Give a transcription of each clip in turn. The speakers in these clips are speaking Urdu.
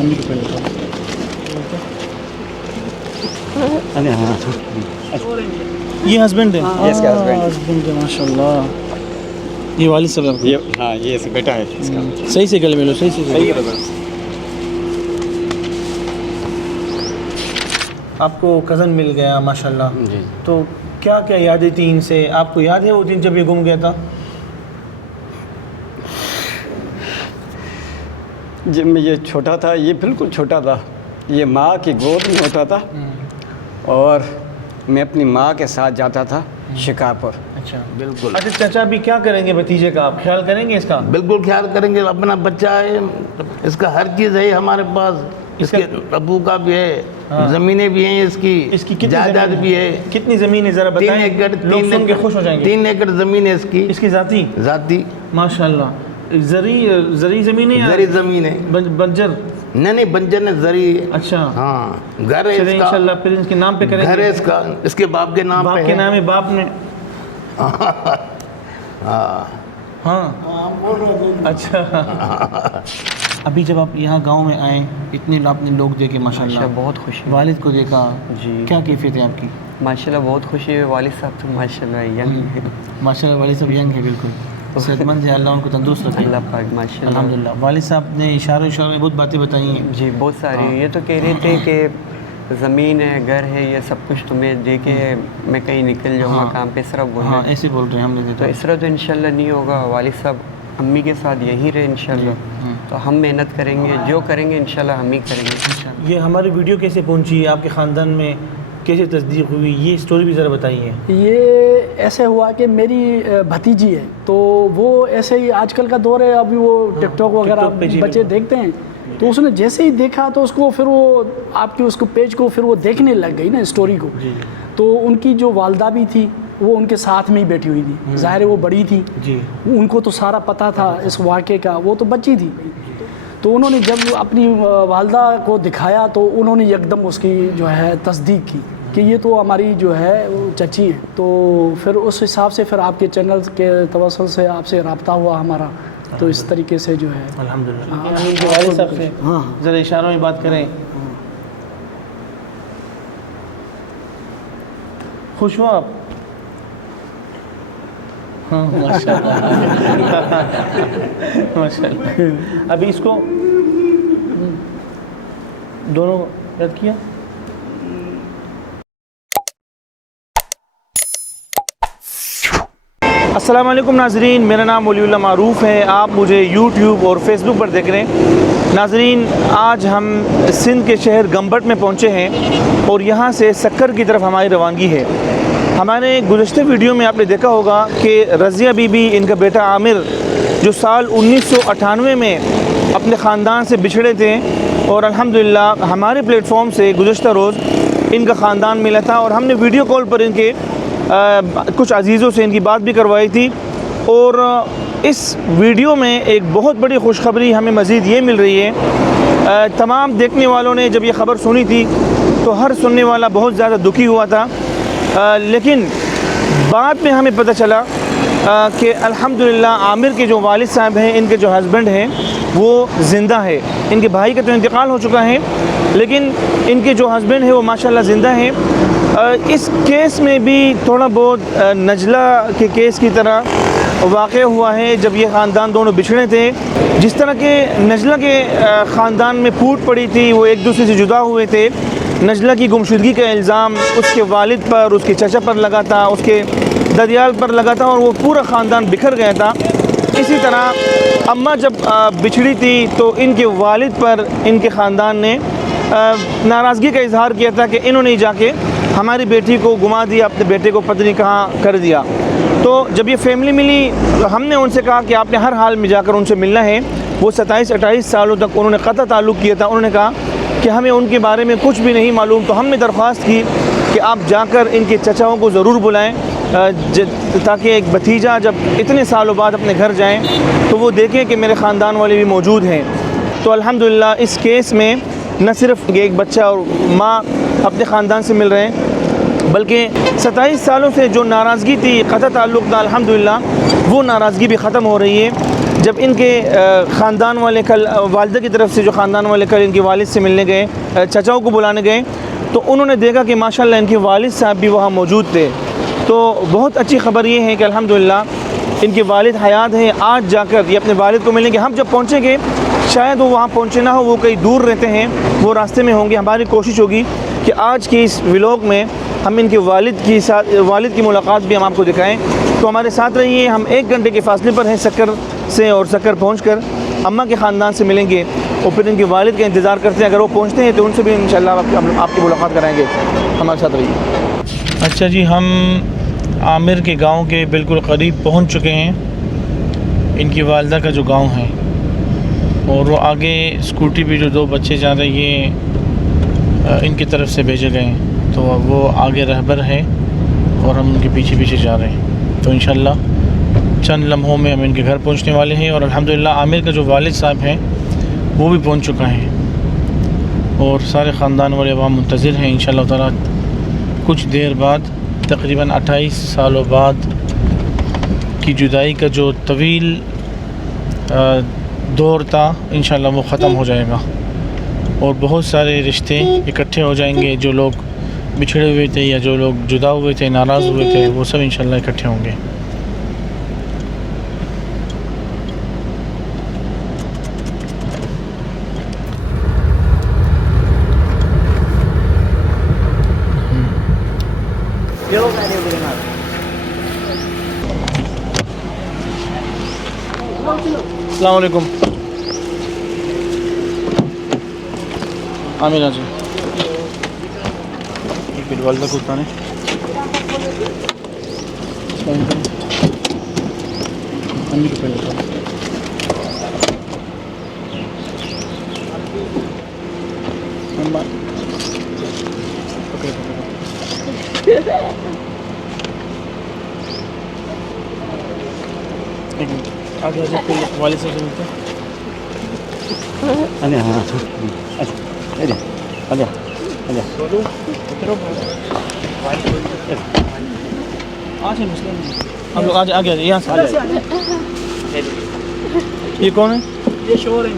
امی کو پہلے یہ ہسبینڈ ہے؟ اس کا ہسبینڈ ہے، ماشاء اللہ. یہ والد صاحب آپ یہ ہاں یہ بیٹا ہے اس کا. صحیح سے گلے ملو، صحیح سے صحیح ہے. آپ کو کزن مل گیا ماشاء اللہ. جی تو کیا کیا یادیں تھیں ان سے؟ آپ کو یاد ہے وہ دن جب یہ گم گیا تھا؟ جب میں یہ چھوٹا تھا، یہ بالکل چھوٹا تھا، یہ ماں کی گود میں ہوتا تھا اور میں اپنی ماں کے ساتھ جاتا تھا شکار پر. اچھا بالکل اچھا چچا بھی کیا کریں گے بھتیجے کا؟ آپ خیال کریں گے اس کا؟ بالکل خیال کریں گے. اپنا بچہ ہے، اس کا ہر چیز ہے ہمارے پاس. اس کے ابو کا بھی ہے، زمینیں بھی ہیں اس کی کتنی جائیداد بھی ہے. کتنی زمین ہے ذرا بتائیں؟ 3 ایکڑ لوگ سن کے خوش ہو جائیں گے. 3 ایکڑ زمین ہے اس کی اس کی ذاتی ذاتی. ماشاء اللہ. زرعی زمین ہے یا زرعی زمین ہے؟ بنجر؟ نہیں بنجر نے زرعی ہے. اچھا ہاں گھر ہے چلیں اس کا. انشاءاللہ پھر اس کے نام پہ کریں گھر گے. ہے اس کا، اس کے باپ کے نام پہ باپ کے نام ہے؟ باپ نے ہاں اچھا. ابھی جب آپ یہاں گاؤں میں آئے، اتنے آپ نے لوگ دیکھے ماشاء اللہ، بہت خوشی والد کو دیکھا، جی کیا کیفیت ہے آپ کی؟ ماشاء اللہ بہت خوشی ہے. والد صاحب تو ماشاء اللہ ینگ ہے. ماشاء اللہ والد صاحب ینگ ہے، بالکل صحت مند ہے. اللہ ان کو تندرست رکھے. اللہ پاک ماشاء اللہ. الحمدللہ. والد صاحب نے اشاروں میں بہت باتیں بتائی ہیں. جی بہت ساری. یہ تو کہہ رہے تھے کہ زمین ہے، گھر ہے، یہ سب کچھ تمہیں دے کے میں کہیں نکل جاؤں گا کام پہ. اس طرح بول ہاں رہے ایسے بول رہے ہیں، ہم نے تو دیکھا. اس طرح تو انشاءاللہ نہیں ہوگا. والد صاحب امی کے ساتھ یہیں رہے انشاءاللہ. تو ہم محنت کریں گے، جو کریں گے انشاءاللہ ہم ہی کریں گے. یہ ہماری ویڈیو کیسے پہنچی؟ آپ کے خاندان میں کیسے تصدیق ہوئی؟ یہ اسٹوری بھی ذرا بتائیے. یہ ایسے ہوا کہ میری بھتیجی ہے، تو وہ ایسے ہی آج کل کا دور ہے، ابھی وہ ٹک ٹاک وغیرہ بچے دیکھتے ہیں، تو اس نے جیسے ہی دیکھا تو اس کو پھر وہ آپ کی اس کو پیج کو پھر وہ دیکھنے لگ گئی نا اسٹوری کو. تو ان کی جو والدہ بھی تھی وہ ان کے ساتھ میں ہی بیٹھی ہوئی تھی. ظاہر ہے وہ بڑی تھی، ان کو تو سارا پتہ تھا اس واقعے کا، وہ تو بچی تھی. تو انہوں نے جب اپنی والدہ کو دکھایا تو انہوں نے یکدم اس کی جو ہے تصدیق کی کہ یہ تو ہماری جو ہے وہ چچی ہیں. تو پھر اس حساب سے پھر آپ کے چینل کے توسل سے آپ سے رابطہ ہوا ہمارا. تو اس طریقے سے جو ہے الحمدللہ. والد صاحب سے ذرا اشاروں میں بات کریں. خوش ہو آپ؟ ہاں ماشاء اللہ ماشاء اللہ. ابھی اس کو دونوں یاد کیا. السلام علیکم ناظرین، میرا نام ولی اللہ معروف ہے. آپ مجھے یوٹیوب اور فیس بک پر دیکھ رہے ہیں. ناظرین آج ہم سندھ کے شہر گمبٹ میں پہنچے ہیں اور یہاں سے سکر کی طرف ہماری روانگی ہے. ہمارے گزشتہ ویڈیو میں آپ نے دیکھا ہوگا کہ رضیہ بی بی، ان کا بیٹا عامر، جو سال 1998 میں اپنے خاندان سے بچھڑے تھے اور الحمدللہ ہمارے پلیٹ فارم سے گزشتہ روز ان کا خاندان ملا تھا اور ہم نے ویڈیو کال پر ان کے کچھ عزیزوں سے ان کی بات بھی کروائی تھی. اور اس ویڈیو میں ایک بہت بڑی خوشخبری ہمیں مزید یہ مل رہی ہے. تمام دیکھنے والوں نے جب یہ خبر سنی تھی تو ہر سننے والا بہت زیادہ دکھی ہوا تھا، لیکن بعد میں ہمیں پتہ چلا کہ الحمدللہ عامر کے جو والد صاحب ہیں، ان کے جو ہسبینڈ ہیں وہ زندہ ہے. ان کے بھائی کا تو انتقال ہو چکا ہے، لیکن ان کے جو ہسبینڈ ہیں وہ ماشاءاللہ زندہ ہیں. اس کیس میں بھی تھوڑا بہت نجلہ کے کیس کی طرح واقع ہوا ہے جب یہ خاندان دونوں بچھڑے تھے. جس طرح کہ نجلہ کے خاندان میں پھوٹ پڑی تھی، وہ ایک دوسرے سے جدا ہوئے تھے. نجلہ کی گمشدگی کا الزام اس کے والد پر، اس کے چچا پر لگا تھا، اس کے دادیال پر لگا تھا اور وہ پورا خاندان بکھر گیا تھا. اسی طرح اماں جب بچھڑی تھی تو ان کے والد پر ان کے خاندان نے ناراضگی کا اظہار کیا تھا کہ انہوں نے جا کے ہماری بیٹی کو گما دیا، اپنے بیٹے کو پتہ نہیں کہاں کر دیا. تو جب یہ فیملی ملی ہم نے ان سے کہا کہ آپ نے ہر حال میں جا کر ان سے ملنا ہے. وہ 27-28 سالوں تک انہوں نے قطع تعلق کیا تھا. انہوں نے کہا کہ ہمیں ان کے بارے میں کچھ بھی نہیں معلوم. تو ہم نے درخواست کی کہ آپ جا کر ان کے چچاؤں کو ضرور بلائیں تاکہ ایک بھتیجا جب اتنے سالوں بعد اپنے گھر جائیں تو وہ دیکھیں کہ میرے خاندان والے بھی موجود ہیں. تو الحمدللہ اس کیس میں نہ صرف ایک بچہ اور ماں اپنے خاندان سے مل رہے ہیں، بلکہ 27 سالوں سے جو ناراضگی تھی، قطع تعلق تھا، الحمدللہ وہ ناراضگی بھی ختم ہو رہی ہے. جب ان کے خاندان والے کل والدہ کی طرف سے جو خاندان والے کل ان کے والد سے ملنے گئے، چچاؤں کو بلانے گئے، تو انہوں نے دیکھا کہ ماشاءاللہ ان کے والد صاحب بھی وہاں موجود تھے. تو بہت اچھی خبر یہ ہے کہ الحمدللہ ان کے والد حیات ہیں. آج جا کر یہ اپنے والد کو ملیں گے. ہم جب پہنچیں گے شاید وہ وہاں پہنچے نہ ہو، وہ کہیں دور رہتے ہیں، وہ راستے میں ہوں گے. ہماری کوشش ہوگی کہ آج کی اس ولاگ میں ہم ان کے والد کی ملاقات بھی ہم آپ کو دکھائیں. تو ہمارے ساتھ رہیے. ہم 1 گھنٹے کے فاصلے پر ہیں سکر سے، اور سکر پہنچ کر اماں کے خاندان سے ملیں گے اور پھر ان کے والد کا انتظار کرتے ہیں. اگر وہ پہنچتے ہیں تو ان سے بھی انشاءاللہ آپ کی ملاقات کرائیں گے. ہمارے ساتھ رہیے. اچھا جی، ہم عامر کے گاؤں کے بالکل قریب پہنچ چکے ہیں. ان کی والدہ کا جو گاؤں ہے، اور وہ آگے اسکوٹی پہ جو 2 بچے جا رہے ہیں یہ ان کی طرف سے بھیجے گئے ہیں. تو وہ آگے رہبر ہے اور ہم ان کے پیچھے پیچھے جا رہے ہیں. تو انشاءاللہ چند لمحوں میں ہم ان کے گھر پہنچنے والے ہیں. اور الحمدللہ عامر کا جو والد صاحب ہیں وہ بھی پہنچ چکا ہے، اور سارے خاندان والے عوام منتظر ہیں انشاءاللہ تعالیٰ. کچھ دیر بعد، تقریباً 28 سالوں بعد کی جدائی کا جو طویل دور تھا انشاءاللہ وہ ختم ہو جائے گا، اور بہت سارے رشتے اکٹھے ہو جائیں گے. جو لوگ بچھڑے ہوئے تھے یا جو لوگ جدا ہوئے تھے، ناراض ہوئے تھے، وہ سب انشاءاللہ اکٹھے ہوں گے. السلام علیکم. عامر آ جائیں. ایک منٹ والدہ کو اتاریں. امی کو پہلے اتاریں. ایک منٹ آگے آ جائیں. پھر والد صاحب سے ملتے ہیں. ہم لوگ آگے آگے یہاں سے. یہ کون ہے؟ یہ شوہر ہیں.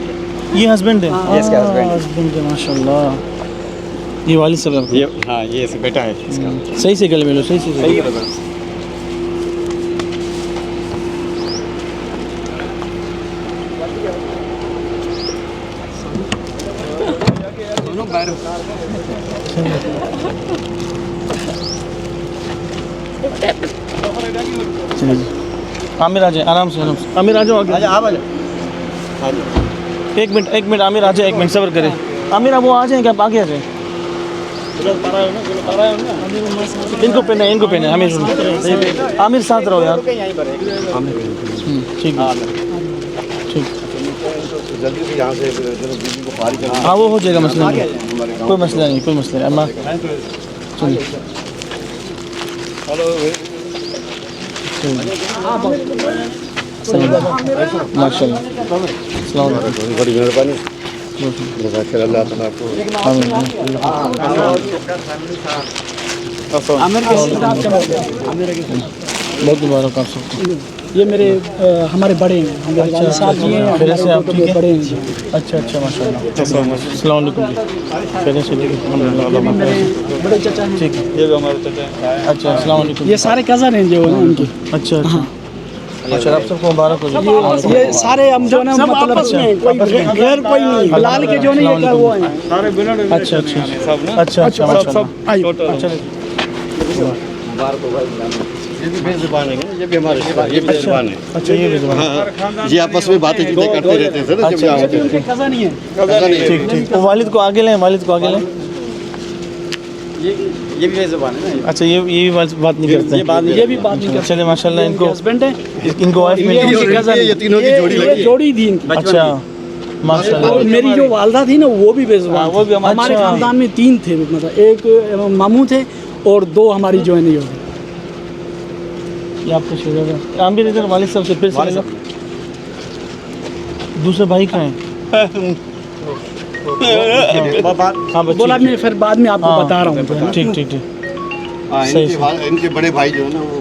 یہ ہسبینڈ ہے. اس کا husband ہے. ہسبینڈ ہے ماشاء اللہ. یہ والد صاحب ہاں یہ بیٹا ہے اس کا. صحیح سے گلے ملو. صحیح سے عامر آ جائیں. آرام سے عامر آ جاؤ. ایک منٹ عامر آ جائیں. 1 منٹ صبر کریں. عامر اب وہ آ جائیں کہ آپ آگے آ جائیں. ان کو پہنے ہمیں عامر ساتھ رہو یار. ٹھیک جلدی سے یہاں سے بیوی کو فارغ کرنا. ہاں وہ ہو جائے گا. مسئلہ نہیں. کوئی مسئلہ نہیں. اماں چلیے. ماشاء اللہ. السلام علیکم. بڑی مہربانی. جزاک اللہ تعالیٰ آپ کو. بہت مبارک آپ سب کو. یہ میرے ہمارے بڑے ہیں. ہمارے والد صاحب جی ہیں. پہلے سے آپ ٹھیک بڑے ہیں؟ ہیں. اچھا ماشاء اللہ. السلام علیکم جی. پہلے سے ٹھیک ہے. میرے بڑے چچا ہیں. ٹھیک ہے. یہ بھی ہمارے چچا ہیں. اچھا السلام علیکم. یہ سارے کزن ہیں جو ان کے. اچھا آپ سب کو مبارک ہو. یہ سارے ہم جو نا مطلب کوئی غیر کوئی نہیں. بلال کے جو نہیں ہے وہ ہیں. اچھا ماشاء اللہ. یہ بھی بے زبان ہے. یہ بھی ہمارے یہ بھی زبان ہے. اچھا یہ بھی زبان. یہ آپس میں باتیں چیتیں کرتے رہتے تھے نا جب یہاں ہوتے تھے. کزن ہی ہیں. ٹھیک. والد کو آگے لیں. یہ بھی زبان ہے نا. اچھا یہ بھی بات نہیں کرتے. یہ بھی بات نہیں کرتے. چلے ماشاء اللہ. ان کو ہسبینڈ ہے. ان کو وائف ملی. یہ تینوں کی جوڑی لگی. جوڑی دی ان کی. اچھا ماشاء اور اللہ. میری جو والدہ تھی نا وہ بھی بے زبان تھی. ہمارے خاندان میں 3 تھے. مطلب ایک ماموں تھے اور 2 ہماری جو ہے نہیں ہوتی. یہ آپ کو شروع ہے. عامر ادھر والد صاحب سے پھر سے دوسرے بھائی کہاں ہیں؟ ہاں بولا میں پھر بعد میں آپ کو بتا رہا ہوں. ٹھیک. ان کے بڑے بھائی جو ہے نا وہ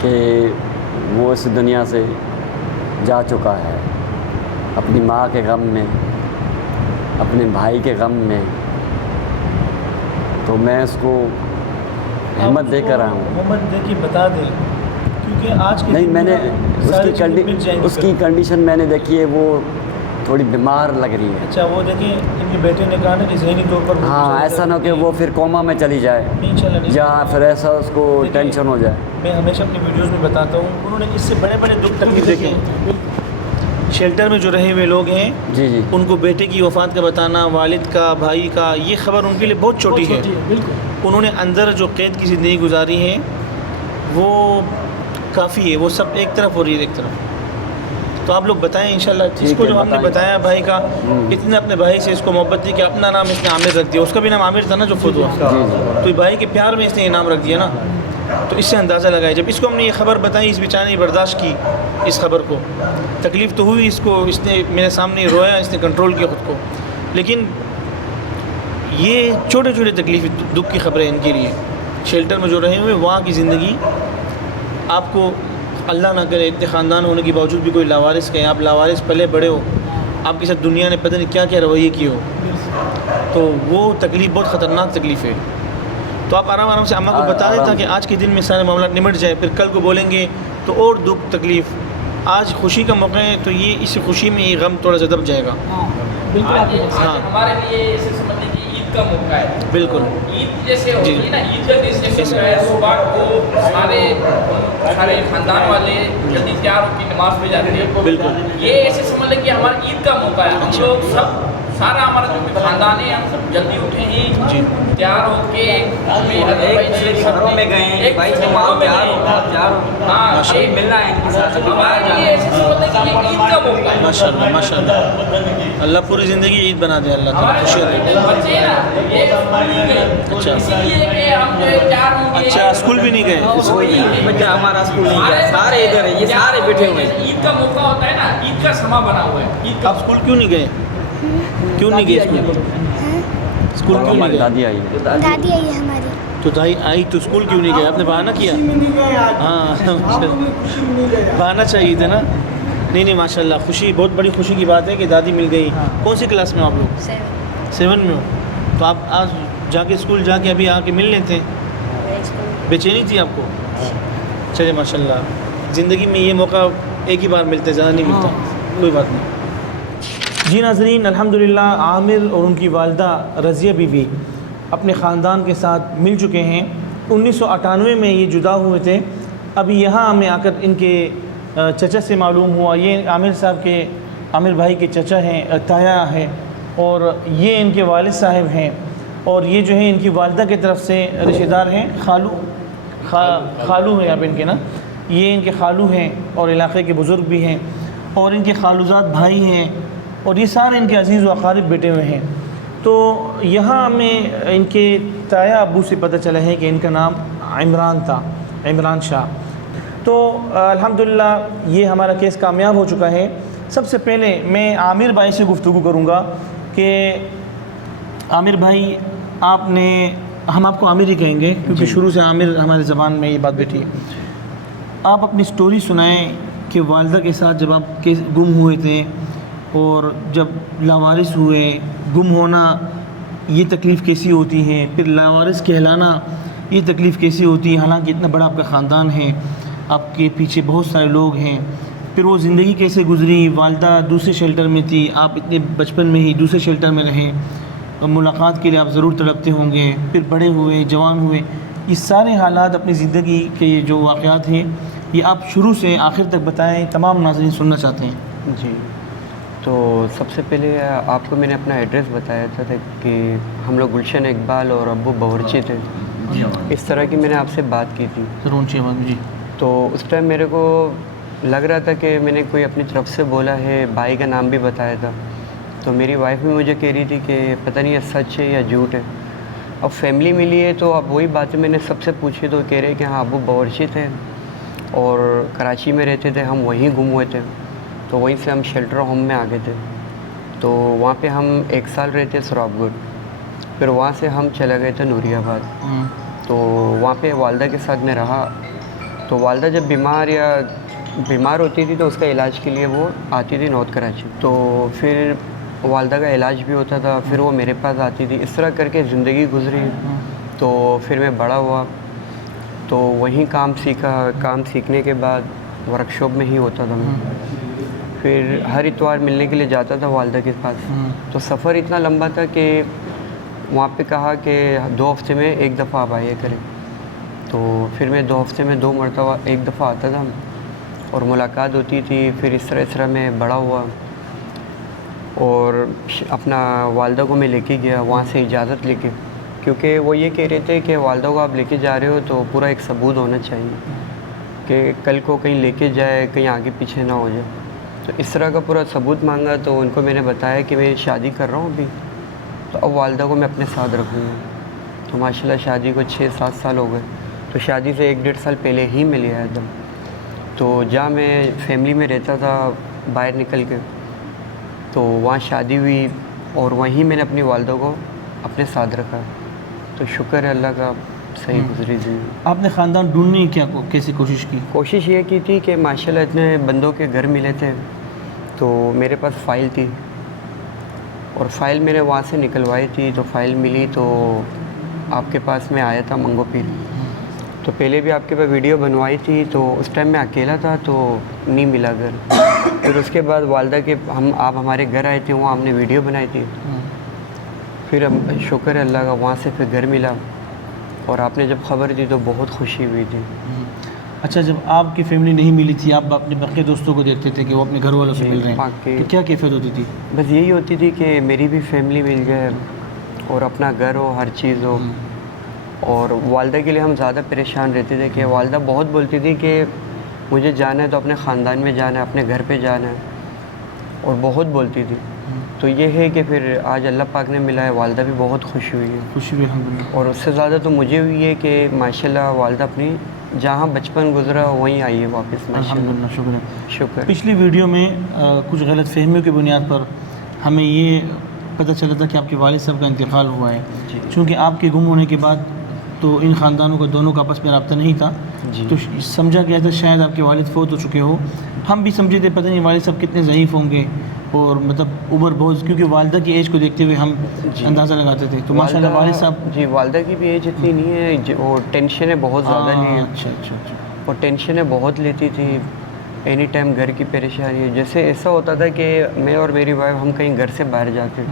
کہ وہ اس دنیا سے جا چکا ہے، اپنی ماں کے غم میں، اپنے بھائی کے غم میں، تو میں اس کو ہمت دے کر آیا ہوں۔ محمد دیکھیے بتا دیں، کیونکہ آج کے نہیں، دن میں نے ساری چیزیں مل جائیں گی اس کی کنڈیشن میں نے دیکھی ہے، وہ تھوڑی بیمار لگ رہی ہے۔ اچھا، وہ دیکھیں ان کے بیٹے نے کہا نا کہ ذہنی طور پر وہ ہاں، ایسا نہ ہو کہ وہ پھر کوما میں چلی جائے انشاءاللہ نہیں، یا پھر ایسا اس کو ٹینشن ہو جائے۔ میں ہمیشہ اپنی ویڈیوز میں بتاتا ہوں، انہوں نے اس سے بڑے بڑے دکھ تکلیف دیکھے ہیں۔ شیلٹر میں جو رہے ہوئے لوگ ہیں، جی جی، ان کو بیٹے کی وفات کا بتانا، والد کا، بھائی کا، یہ خبر ان کے لیے بہت چھوٹی ہے۔ انہوں نے اندر جو قید کی زندگی گزاری ہے وہ کافی ہے، وہ سب ایک طرف ہو رہی ہے ایک طرف۔ تو آپ لوگ بتائیں انشاءاللہ، اس کو جو ہم نے بتایا بھائی کا، اتنے اپنے بھائی سے اس کو محبت دی کہ اپنا نام اس نے عامر رکھ دیا، اس کا بھی نام عامر تھا نا جو فوت ہوا، تو بھائی کے پیار میں اس نے یہ نام رکھ دیا نا، تو اس سے اندازہ لگایا۔ جب اس کو ہم نے یہ خبر بتائی، اس بیچارے نے برداشت کی اس خبر کو، تکلیف تو ہوئی اس کو، اس نے میرے سامنے رویا، اس نے کنٹرول کیا خود کو، لیکن یہ چھوٹے چھوٹے تکلیف دکھ کی خبریں ان کے لیے۔ شیلٹر میں جو رہے ہوئے وہاں کی زندگی، آپ کو اللہ نہ کرے اتنے خاندان ہونے کے باوجود بھی کوئی لاوارث کہیں، آپ لاوارث پلے بڑے ہو، آپ کے ساتھ دنیا نے پتہ نہیں کیا کیا رویے کیے ہو، تو وہ تکلیف بہت خطرناک تکلیف ہے۔ تو آپ آرام آرام سے اماں کو بتا دیں تاکہ آج کے دن میں سارے معاملات نمٹ جائے، پھر کل کو بولیں گے تو اور دکھ تکلیف۔ آج خوشی کا موقع ہے تو یہ اس خوشی میں یہ غم تھوڑا سا دب جائے گا۔ آج ہمارے لیے ایسے سمجھ لیں کہ عید کا موقع ہے، بالکل، عید جیسے ہوتی ہے نا، عید کا دن جیسے جو ہے صبح کو سارے خاندان والے جلدی تیار ہو کے نماز پہ جاتے ہیں، بالکل، یہ ایسے سمجھ لیں کہ ہمارا عید کا موقع ہے۔ ہم لوگ سب سارا ہمارا جو بھی خاندان ہے، ہم سب جلدی اٹھے ہی تیار ہو کے گھروں میں گئے ہیں، بھائی ہاں ملنا ہے ان کے ساتھ، ہمارے لیے ایسے سمجھ لیں کہ یہ عید کا موقع ہے۔ ماشاء اللہ ماشاء اللہ، اللہ پوری زندگی عید بنا دے، اللہ تعالیٰ خوشی دے۔ بچے ہیں نا، یہ اسکول نہیں گئے، تو اسی لیے کہ ہم جو ہے تیار ہوں گے۔ اچھا، اسکول بھی نہیں گئے؟ بچہ ہمارا اسکول نہیں گیا، سارے ادھر ہیں، یہ سارے بیٹھے ہوئے ہیں۔ عید کا موقع ہوتا ہے نا، عید کا سما بنا ہوا ہے، عید کا۔ آپ اسکول کیوں نہیں گئے؟ کیوں نہیں گئے اسکول؟ اسکول کیوں نہیں گئے؟ دادی آئی ہے، دادی آئی ہے ہماری، تو دائی آئی تو اسکول کیوں نہیں گئے؟ آپ نے بہانہ کیا؟ ہاں، بہانہ چاہیے تھا نا۔ نہیں نہیں، ماشاء اللہ، خوشی، بہت بڑی خوشی کی بات ہے کہ دادی مل گئی۔ کون سی کلاس میں آپ لوگ؟ 7 میں ہو؟ تو آپ آج جا کے اسکول جا کے ابھی آ کے مل لیتے ہیں؟ بے چینی تھی آپ کو؟ چلے ماشاء اللہ، زندگی میں یہ موقع ایک ہی بار ملتا ہے، زیادہ نہیں ملتا، کوئی بات نہیں۔ جی ناظرین، الحمدللہ عامر اور ان کی والدہ رضیہ بی بی اپنے خاندان کے ساتھ مل چکے ہیں۔ 1998 میں یہ جدا ہوئے تھے، ابھی یہاں ہمیں آ کر ان کے چچا سے معلوم ہوا، یہ عامر صاحب کے، عامر بھائی کے چچا ہیں، تایا ہے، اور یہ ان کے والد صاحب ہیں، اور یہ جو ہے ان کی والدہ کی طرف سے رشتہ دار ہیں، خالو ہیں آپ ان کے نا، یہ ان کے خالو ہیں اور علاقے کے بزرگ بھی ہیں، اور ان کے خالوزاد بھائی ہیں، اور یہ سارے ان کے عزیز و اقارب بیٹے ہوئے ہیں۔ تو یہاں ہمیں ان کے تایا ابو سے پتہ چلا ہے کہ ان کا نام عمران تھا، عمران شاہ۔ تو الحمدللہ یہ ہمارا کیس کامیاب ہو چکا ہے۔ سب سے پہلے میں عامر بھائی سے گفتگو کروں گا کہ عامر بھائی، آپ نے، ہم آپ کو عامر ہی کہیں گے کیونکہ شروع سے عامر ہماری زبان میں یہ بات بیٹھی ہے، آپ اپنی سٹوری سنائیں کہ والدہ کے ساتھ جب آپ گم ہوئے تھے اور جب لاوارث ہوئے، گم ہونا یہ تکلیف کیسی ہوتی ہے، پھر لاوارث کہلانا یہ تکلیف کیسی ہوتی ہے، حالانکہ اتنا بڑا آپ کا خاندان ہے، آپ کے پیچھے بہت سارے لوگ ہیں، پھر وہ زندگی کیسے گزری، والدہ دوسرے شیلٹر میں تھی، آپ اتنے بچپن میں ہی دوسرے شیلٹر میں رہیں، ملاقات کے لیے آپ ضرور تڑپتے ہوں گے، پھر بڑے ہوئے، جوان ہوئے، یہ سارے حالات اپنی زندگی کے یہ جو واقعات ہیں یہ آپ شروع سے آخر تک بتائیں، تمام ناظرین سننا چاہتے ہیں۔ جی، تو سب سے پہلے آپ کو میں نے اپنا ایڈریس بتایا تھا کہ ہم لوگ گلشن اقبال اور ابو باورچی تھے، اس طرح کی میں نے آپ سے بات کی تھی۔ جی، تو اس ٹائم میرے کو لگ رہا تھا کہ میں نے کوئی اپنی طرف سے بولا ہے، بھائی کا نام بھی بتایا تھا، تو میری وائف بھی مجھے کہہ رہی تھی کہ پتہ نہیں یہ سچ ہے یا جھوٹ ہے۔ اب فیملی ملی ہے تو اب وہی باتیں میں نے سب سے پوچھی تو کہہ رہے کہ ہاں ابو باورچی تھے اور کراچی میں رہتے تھے، ہم وہیں گم ہوئے تھے، تو وہیں سے ہم شیلٹر ہوم میں آ گئے تھے، تو وہاں پہ ہم 1 سال رہے تھے سراب گڑھ، پھر وہاں سے ہم چلے گئے تھے نوری آباد، تو وہاں پہ والدہ کے ساتھ میں رہا تو والدہ جب بیمار ہوتی تھی تو اس کا علاج کے لیے وہ آتی تھی نارتھ کراچی. تو پھر والدہ کا علاج بھی ہوتا تھا, پھر وہ میرے پاس آتی تھی. اس طرح کر کے زندگی گزری. تو پھر میں بڑا ہوا تو وہیں کام سیکھا. کام سیکھنے کے بعد ورک شاپ میں ہی ہوتا تھا میں. پھر ہر اتوار ملنے کے لیے جاتا تھا والدہ کے پاس. تو سفر اتنا لمبا تھا کہ وہاں پہ کہا کہ 2 ہفتے میں 1 دفعہ آپ آیا کریں. تو پھر میں 2 ہفتے میں 2 مرتبہ 1 دفعہ آتا تھا اور ملاقات ہوتی تھی. پھر اس طرح میں بڑا ہوا اور اپنا والدہ کو میں لے کے گیا وہاں سے اجازت لے کے, کیونکہ وہ یہ کہہ رہے تھے کہ والدہ کو آپ لے کے جا رہے ہو تو پورا ایک ثبوت ہونا چاہیے کہ کل کو کہیں لے کے جائے, کہیں آگے پیچھے نہ ہو جائے. تو اس طرح کا پورا ثبوت مانگا. تو ان کو میں نے بتایا کہ میں شادی کر رہا ہوں ابھی, تو اب والدہ کو میں اپنے ساتھ رکھوں گا. تو ماشاءاللہ شادی کو 6-7 سال ہو گئے. تو شادی سے 1-1.5 سال پہلے ہی میں لے آیا تھا. تو جہاں میں فیملی میں رہتا تھا باہر نکل کے, تو وہاں شادی ہوئی اور وہیں میں نے اپنی والدہ کو اپنے ساتھ رکھا. تو شکر ہے اللہ کا صحیح گزری زندگی. آپ نے خاندان ڈھونڈنے کی کیسی کوشش کی؟ کوشش یہ کی تھی کہ ماشاءاللہ اتنے بندوں کے گھر ملے تھے تو میرے پاس فائل تھی اور فائل میں نے وہاں سے نکلوائی تھی. تو فائل ملی تو آپ کے پاس میں آیا تھا منگو پیر. تو پہلے بھی آپ کے پاس ویڈیو بنوائی تھی تو اس ٹائم میں اکیلا تھا تو نہیں ملا گھر. پھر اس کے بعد والدہ کے آپ ہمارے گھر آئے تھے, وہاں ہم نے ویڈیو بنائی تھی. پھر شکر ہے اللہ کا وہاں سے پھر گھر ملا اور آپ نے جب خبر دی تو بہت خوشی ہوئی تھی. اچھا, جب آپ کی فیملی نہیں ملی تھی آپ اپنے باقی دوستوں کو دیکھتے تھے کہ وہ اپنے گھر والوں سے مل رہے ہیں, تو کیا کیفیت ہوتی تھی؟ بس یہی ہوتی تھی کہ میری بھی فیملی مل جائے اور اپنا گھر ہو, ہر چیز ہو. اور والدہ کے لیے ہم زیادہ پریشان رہتے تھے کہ والدہ بہت بولتی تھی کہ مجھے جانا ہے تو اپنے خاندان میں جانا ہے, اپنے گھر پہ جانا ہے, اور بہت بولتی تھی. تو یہ ہے کہ پھر آج اللہ پاک نے ملا ہے, والدہ بھی بہت خوش ہوئی ہے. خوشی بھی الحمدللہ. اور اس سے زیادہ تو مجھے ہوئی ہے کہ ماشاءاللہ والدہ اپنی جہاں بچپن گزرا وہیں آئی ہے واپس. الحمدللہ, شکر ہے. شکر. پچھلی ویڈیو میں کچھ غلط فہمیوں کی بنیاد پر ہمیں یہ پتہ چلا تھا کہ آپ کے والد صاحب کا انتقال ہوا ہے. چونکہ آپ کے گم ہونے کے بعد تو ان خاندانوں کا دونوں کا آپس میں رابطہ نہیں تھا, تو سمجھا گیا تھا شاید آپ کے والد فوت ہو چکے ہو. ہم بھی سمجھے تھے پتہ نہیں والد صاحب کتنے ضعیف ہوں گے اور مطلب عمر بہت, کیونکہ والدہ کی ایج کو دیکھتے ہوئے ہم اندازہ لگاتے تھے. تو ماشاءاللہ والد صاحب والدہ کی بھی ایج اتنی نہیں ہے, اور ٹینشنیں بہت زیادہ نہیں ہیں. اچھا اچھا اچھا. اور ٹینشنیں بہت لیتی تھی, اینی ٹائم گھر کی پریشانی ہے. جیسے ایسا ہوتا تھا کہ میں اور میری وائف ہم کہیں گھر سے باہر جاتے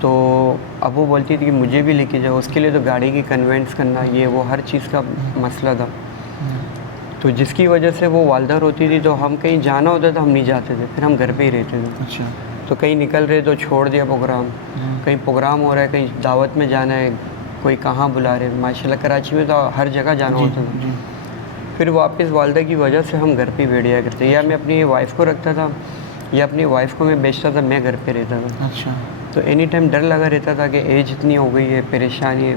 تو اب وہ بولتی تھی کہ مجھے بھی لے کے جاؤ. اس کے لیے تو گاڑی کی کنوینس کرنا, یہ وہ ہر چیز کا مسئلہ تھا. تو جس کی وجہ سے وہ والدہ روتی تھی تو ہم کہیں جانا ہوتا تھا ہم نہیں جاتے تھے, پھر ہم گھر پہ ہی رہتے تھے. اچھا. تو کہیں نکل رہے تو چھوڑ دیا پروگرام, کہیں پروگرام ہو رہا ہے, کہیں دعوت میں جانا ہے, کوئی کہاں بلا رہے. ماشاءاللہ کراچی میں تو ہر جگہ جانا ہوتا تھا. پھر واپس والدہ کی وجہ سے ہم گھر پہ بیٹھ جایا کرتے, یا میں اپنی وائف کو رکھتا تھا یا اپنی وائف کو میں بیچتا تھا, میں گھر پہ رہتا تھا. اچھا. تو اینی ٹائم ڈر لگا رہتا تھا کہ ایج اتنی ہو گئی ہے, پریشانی ہے.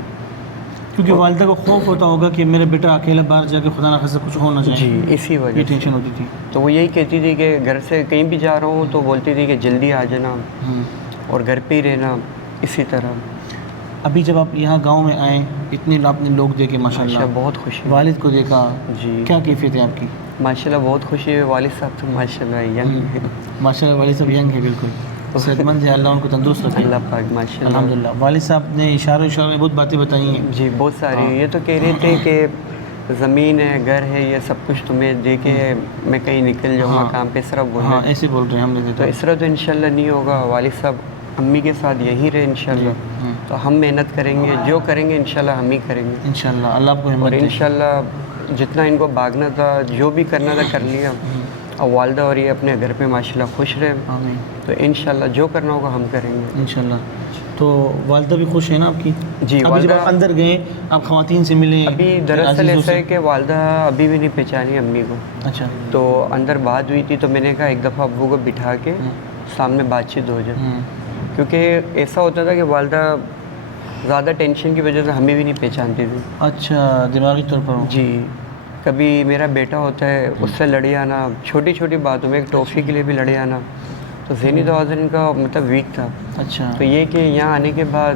کیونکہ والدہ کو خوف ہوتا ہوگا کہ میرا بیٹا اکیلا باہر جا کے خدا نہ خاصہ کچھ ہو نہ جائے. جی, اسی وجہ یہ سے ٹینشن ہوتی تھی. تو وہ یہی کہتی تھی کہ گھر سے کہیں بھی جا رہا ہوں تو بولتی تھی کہ جلدی آ جانا اور گھر پہ ہی رہنا. اسی طرح ابھی جب آپ یہاں گاؤں میں آئے, اتنے آپ نے لوگ دیکھے ماشاءاللہ, بہت خوشی, والد کو دیکھا, جی کیا کیفیت ہے آپ کی؟ ماشاءاللہ بہت خوشی ہے. والد صاحب تو ماشاءاللہ ینگ ہے. ماشاءاللہ والد صاحب ینگ ہے, بالکل صحت مند ہے, اللہ ان کو تندرست رکھے. اللہ پاک ماشاءاللہ. الحمدللہ. والد صاحب نے اشاروں میں بہت باتیں بتائی ہیں. جی بہت ساری. یہ تو کہہ رہے تھے کہ زمین ہے, گھر ہے, یہ سب کچھ تمہیں دے کے میں کہیں نکل جاؤں گا کام پہ, اس طرح بول رہے ہیں. ایسے بول رہے ہیں ہم نے تو دیکھا. اس طرح تو انشاءاللہ نہیں ہوگا. والد صاحب امی کے ساتھ یہیں رہے انشاءاللہ. تو ہم محنت کریں گے, جو کریں گے انشاءاللہ ہم ہی کریں گے انشاءاللہ. اللہ آپ کو اور ہمت دے. انشاءاللہ جتنا ان کو بھاگنا تھا, جو بھی کرنا تھا کر لیا. اور والدہ اور یہ اپنے گھر پہ ماشاءاللہ خوش رہے. آمین. تو انشاءاللہ جو کرنا ہوگا ہم کریں گے انشاءاللہ. تو والدہ بھی خوش ہے نا آپ کی؟ جی. ابھی جب آپ اندر گئے, آپ خواتین سے ملے, ابھی دراصل ایسا ہے کہ والدہ ابھی بھی نہیں پہچانی امی کو. اچھا. تو اندر بات ہوئی تھی تو میں نے کہا ایک دفعہ ابو کو بٹھا کے سامنے بات چیت ہو جائے, کیونکہ ایسا ہوتا تھا کہ والدہ زیادہ ٹینشن کی وجہ سے ہمیں بھی نہیں پہچانتی تھی. اچھا, دماغی طور پر. جی. کبھی میرا بیٹا ہوتا ہے, اس سے لڑے آنا, چھوٹی چھوٹی باتوں میں, ایک ٹافی کے لیے بھی لڑے آنا. تو ذہنی توازن کا مطلب ویک تھا. اچھا. تو یہ کہ یہاں آنے کے بعد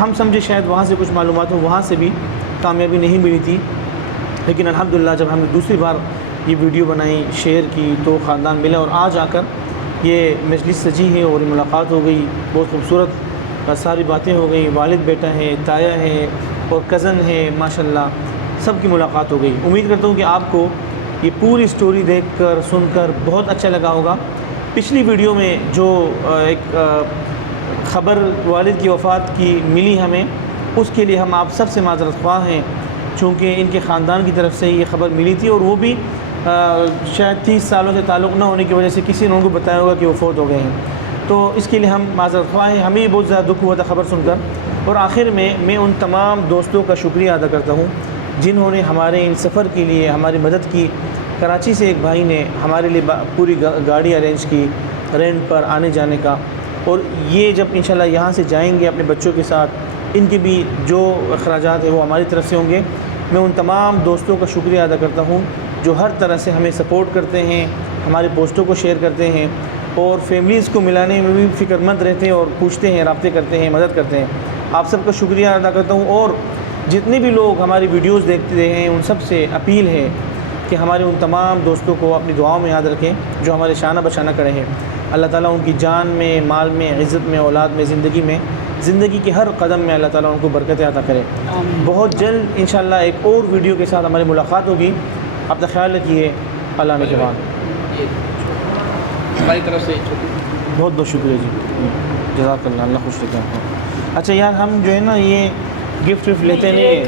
ہم سمجھے شاید وہاں سے کچھ معلومات ہو، وہاں سے بھی کامیابی نہیں ملی تھی، لیکن الحمدللہ جب ہم نے دوسری بار یہ ویڈیو بنائی، شیئر کی، تو خاندان ملا اور آج آ کر یہ مجلس سجی ہے اور یہ ملاقات ہو گئی، بہت خوبصورت ساری باتیں ہو گئی، والد بیٹا ہے، تایا ہے اور کزن ہے، ماشاءاللہ سب کی ملاقات ہو گئی۔ امید کرتا ہوں کہ آپ کو یہ پوری سٹوری دیکھ کر سن کر بہت اچھا لگا ہوگا۔ پچھلی ویڈیو میں جو ایک خبر والد کی وفات کی ملی ہمیں، اس کے لیے ہم آپ سب سے معذرت خواہ ہیں، چونکہ ان کے خاندان کی طرف سے یہ خبر ملی تھی اور وہ بھی شاید 30 سالوں سے تعلق نہ ہونے کی وجہ سے کسی نے ان کو بتایا ہوگا کہ وہ فوت ہو گئے ہیں، تو اس کے لیے ہم معذرت خواہ ہیں۔ ہمیں بہت زیادہ دکھ ہوا تھا خبر سن کر، اور آخر میں ان تمام دوستوں کا شکریہ ادا کرتا ہوں جنہوں نے ہمارے ان سفر کے لیے ہماری مدد کی۔ کراچی سے ایک بھائی نے ہمارے لیے پوری گاڑی ارینج کی رینٹ پر آنے جانے کا، اور یہ جب انشاءاللہ یہاں سے جائیں گے اپنے بچوں کے ساتھ، ان کے بھی جو اخراجات ہیں وہ ہماری طرف سے ہوں گے۔ میں ان تمام دوستوں کا شکریہ ادا کرتا ہوں جو ہر طرح سے ہمیں سپورٹ کرتے ہیں، ہمارے پوسٹوں کو شیئر کرتے ہیں اور فیملیز کو ملانے میں بھی فکر مند رہتے ہیں اور پوچھتے ہیں، رابطے کرتے ہیں، مدد کرتے ہیں۔ آپ سب کا شکریہ ادا کرتا ہوں، اور جتنے بھی لوگ ہماری ویڈیوز دیکھتے ہیں ان سب سے اپیل ہے کہ ہمارے ان تمام دوستوں کو اپنی دعاؤں میں یاد رکھیں جو ہمارے شانہ بشانہ کھڑے ہیں۔ اللہ تعالیٰ ان کی جان میں، مال میں، عزت میں، اولاد میں، زندگی کے ہر قدم میں اللہ تعالیٰ ان کو برکتیں عطا کرے۔ بہت جلد انشاءاللہ ایک اور ویڈیو کے ساتھ ہماری ملاقات ہوگی۔ اپنا خیال رکھیے، اللہ نے کے بعد ہماری طرف سے بہت بہت شکریہ جی، جزاک اللہ، اللہ خوش رکھے آپ کو۔ اچھا یار، ہم جو ہے نا یہ گفٹ وفٹ لیتے نہیں،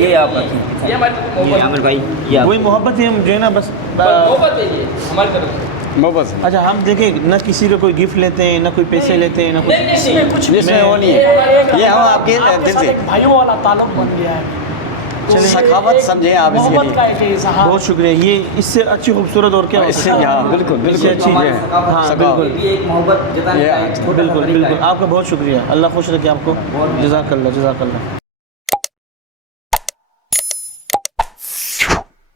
یہ آپ رکھیں، یہ ہماری عامر بھائی، یہ آپ وہی محبت ہے، ہم جو ہے نا بس محبت ہے، یہ ہماری طرف سے۔ محبت سے اچھا ہم دیکھیں نہ کسی کا کوئی گفٹ لیتے ہیں، نہ کوئی پیسے لیتے ہیں، نہ کچھ۔ کچھ اس میں وہ نہیں ہے، یہ ہم آپ کے آپ کے دل ساتھ سے ایک بھائیوں والا تعلق بن گیا ہے، سخاوت سمجھیں آپ اس کے محبت لیے۔ کا ایک اظہار۔ بہت شکریہ، یہ اس سے اچھی خوبصورت اور کیا ہو اس سے سکتا ہے؟ ہاں بالکل اس سے بالکل اچھی ہماری ہے، ثقافت ہاں ثقافت۔ بالکل بھی ایک محبت جتانے کا ایک چھوٹا سا بالکل طریقہ ہے۔ بالکل، آپ کا بہت شکریہ، اللہ خوش رکھے آپ کو، جزاک اللہ جزاک اللہ۔